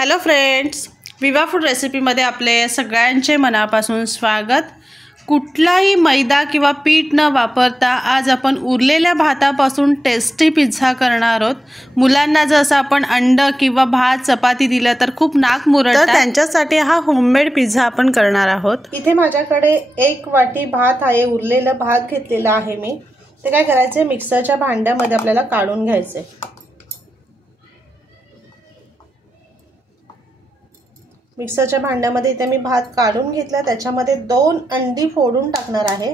Hello friends, विवा food रेसिपीमध्ये आपले सगळ्यांचे मनापासून स्वागत। कुठलाही मैदा किंवा पीठ न वापरता आज आपण उरलेल्या भातापासून टेस्टी पिझ्झा करणार आहोत। मुलांना जसं आपण अंड किंवा भात चपाती दिलं तर खूप नाक मुरडतात, तर त्यांच्यासाठी हा होममेड पिझ्झा आपण करणार आहोत। इथे माझ्याकडे 1 वाटी भात आहे, उरलेला भात घेतलेला आहे मी। ते काय करायचे, मिक्सरच्या भांड्यामध्ये आपल्याला काढून घ्यायचे। मिक्सरच्या भांड्यामध्ये इथे मी भात काढून घेतला, त्याच्यामध्ये 2 अंडी फोडून टाकणार आहे।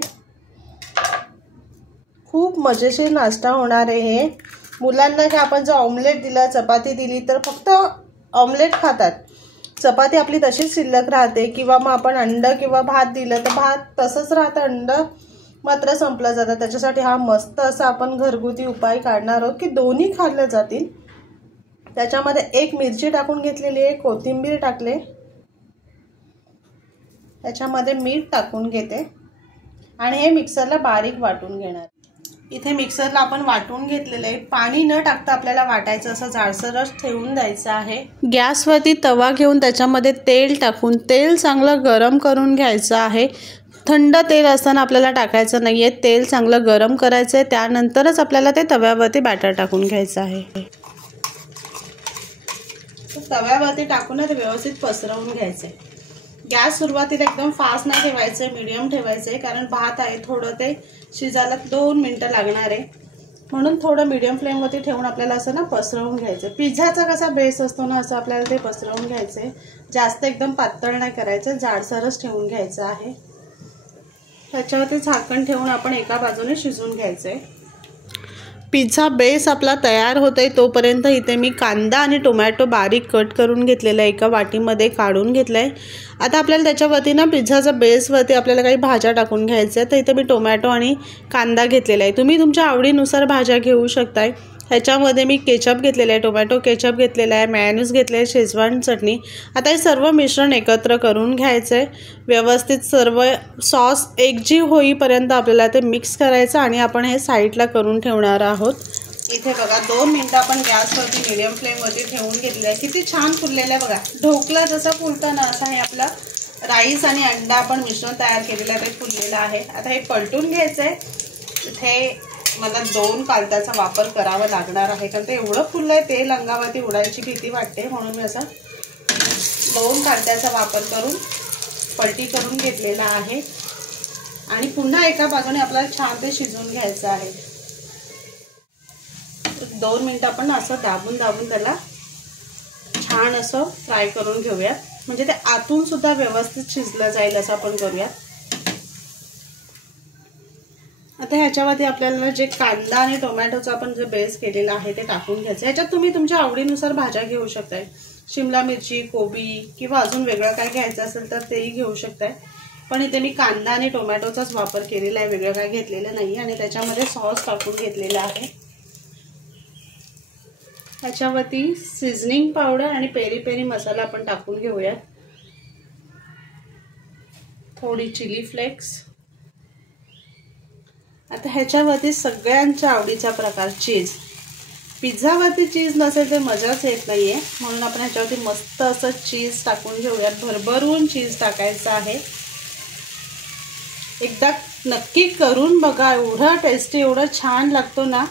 खूप मजेशीर नाश्ता होणार आहे हे। मुलांना की आपण जर ऑमलेट दिला, चपाती दिली तर फक्त ऑमलेट खातात, चपाती आपली तशीच शिल्लक राहते। किंवा मग आपण अंड किंवा भात दिलं तर भात तसंच राहतं, अंड मात्र संपलं जातं। त्याच्यासाठी हा मस्त असा आपण घरगुती उपाय काढणार आहोत की दोन्ही खाल्ले जातील। त्याच्यामध्ये 1 मिरची टाकून घेतलेली आहे, कोथिंबीर टाकले, त्याच्यामध्ये मीठ टाकून घेते आणि हे मिक्सरला बारीक वाटून घेणार। इथे मिक्सरला आपण वाटून घेतलेलं आहे, पाणी न टाकता आपल्याला वाटायचं, असं जाडसरच ठेवून द्यायचं आहे। गॅसवरती तवा घेऊन त्याच्यामध्ये तेल टाकून तेल चांगलं गरम करून घ्यायचं आहे। थंड तेल असताना आपल्याला टाकायचं नाहीये, तेल चांगलं गरम करायचं आहे, त्यानंतरच आपल्याला ते तव्यावरती बॅटर टाकून घ्यायचं आहे। तव्यावरती टाकून ते व्यवस्थित पसरवून घ्यायचे। गॅस सुरुवातीला एकदम फास्ट नाही ठेवायचे, मीडियम ठेवायचे, कारण भात आहे थोडं ते शिजायला 2 मिनिटं लागणार आहे, म्हणून थोडं मीडियम फ्लेमवरती ठेवून आपल्याला असं ना पसरवून घ्यायचं। पिझ्झाचा कसा बेस असतो ना, असं आपल्याला ते पसरवून घ्यायचे। जास्त एकदम पातळ नाही करायचं, जाडसरच ठेवून घ्यायचं आहे। त्याच्यावरती झाकण ठेवून आपण एका बाजूने शिजवून घ्यायचे। पिझ्झा बेस आपला तयार होतोय तोपर्यंत इथे मी कांदा आणि टोमॅटो बारीक कट करून घेतलेला आहे, एका वाटीमध्ये काढून घेतलाय। आता आपल्याला त्याच्यावरती ना पिझ्झाचा बेसवरती आपल्याला काही भाज्या टाकून घ्यायच्या, तर इथे मी टोमॅटो आणि कांदा घेतलेला आहे। तुम्ही तुमच्या आवडीनुसार भाज्या घेऊ शकताय। ह्याच्यामध्ये मी केचप घेतलेला आहे, टोमॅटो केचप घेतलेला आहे, मेयोनीज घेतले आहे, शेजवान चटणी। आता हे सर्व मिश्रण एकत्र करून घ्यायचं आहे। व्यवस्थित सर्व सॉस एकजीव होईपर्यंत आपल्याला ते मिक्स करायचं आणि आपण हे साईडला करून ठेवणार आहोत। इथे बघा 2 मिनिटं आपण गॅसवरती मीडियम फ्लेमवरती ठेवून घेतलेलं आहे। किती छान फुललेलं आहे बघा, ढोकला जसा फुलतो ना असा हे आपला राईस आणि अंडा आपण मिश्रण तयार केलेलं आहे, ते फुललेलं आहे। आता हे पलटून घ्यायचं आहे। इथे मला 2 कालद्याचा वापर करावा लागणार आहे, कारण ते एवढं फुललं आहे तेल अंगावरती उडायची भीती वाटते, म्हणून मी असं 2 कालद्याचा वापर करून पलटी करून घेतलेला आहे। आणि पुन्हा एका बाजूने आपल्याला छान ते शिजवून घ्यायचं आहे। 2 मिनिटं आपण असं दाबून दाबून त्याला छान असं फ्राय करून घेऊयात, म्हणजे ते आतून सुद्धा व्यवस्थित शिजलं जाईल असं आपण करूयात। आता ह्याच्यावरती आपल्याला जे कांदा आणि टोमॅटोचा आपण जे बेस केलेला आहे ते टाकून घ्यायचं। ह्याच्यात तुम्ही तुमच्या आवडीनुसार भाज्या घेऊ शकताय, शिमला मिरची, कोबी किंवा अजून वेगळं काय घ्यायचं असेल तर तेही घेऊ शकताय। पण इथे मी कांदा आणि टोमॅटोचाच वापर केलेला आहे, वेगळं काय घेतलेलं नाही। आणि त्याच्यामध्ये सॉस टाकून घेतलेला आहे। ह्याच्यावरती सीझनिंग पावडर आणि पेरी पेरी मसाला आपण टाकून घेऊयात, थोडी चिली फ्लेक्स। आता ह्याच्यावरती सगळ्यांच्या आवडीचा प्रकार चीज। पिझ्झावरती चीज नसेल तर मजाच येत नाहीये, म्हणून आपण ह्याच्यावरती मस्त असं चीज टाकून घेऊयात, भरभरून चीज टाकायचं आहे। एकदा नक्की करून बघा, एवढा टेस्टी एवढा छान लागतो ना,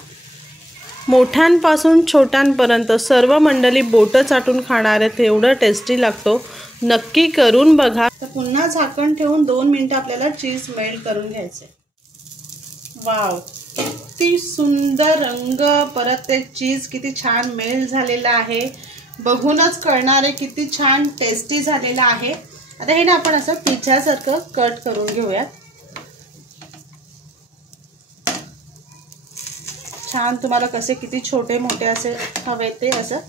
मोठ्यांपासून छोट्यांपर्यंत सर्व मंडळी बोटं चाटून खाणार आहेत, एवढा टेस्टी लागतो। नक्की करून बघा। तर पुन्हा झाकण ठेवून 2 मिनिटं आपल्याला चीज मेल्ट करून घ्यायचे। वाव, किती सुंदर रंग, परत ते चीज किती छान मेल्ट झालेला आहे, बघूनच कळणार आहे किती छान टेस्टी झालेला आहे। आता हे ना आपण असं पिझ्झासारखं कट करून घेऊयात। छान तुम्हाला कसे किती छोटे मोठे असे हवे ते असं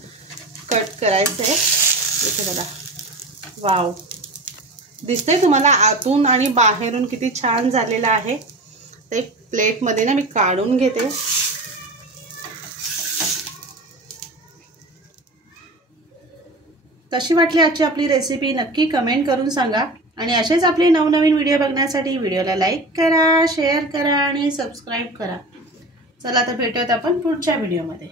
कट करायचं आहे। इथे बघा, वाव, दिसतंय तुम्हाला आतून आणि बाहेरून किती छान झालेला आहे। ते प्लेटमध्ये ना मी काढून घेते। कशी वाटली आजची आपली रेसिपी नक्की कमेंट करून सांगा। आणि असेच आपले नवनवीन व्हिडिओ बघण्यासाठी व्हिडिओला लाईक करा, शेअर करा आणि सबस्क्राईब करा। चला तर भेटूयात आपण पुढच्या व्हिडिओमध्ये।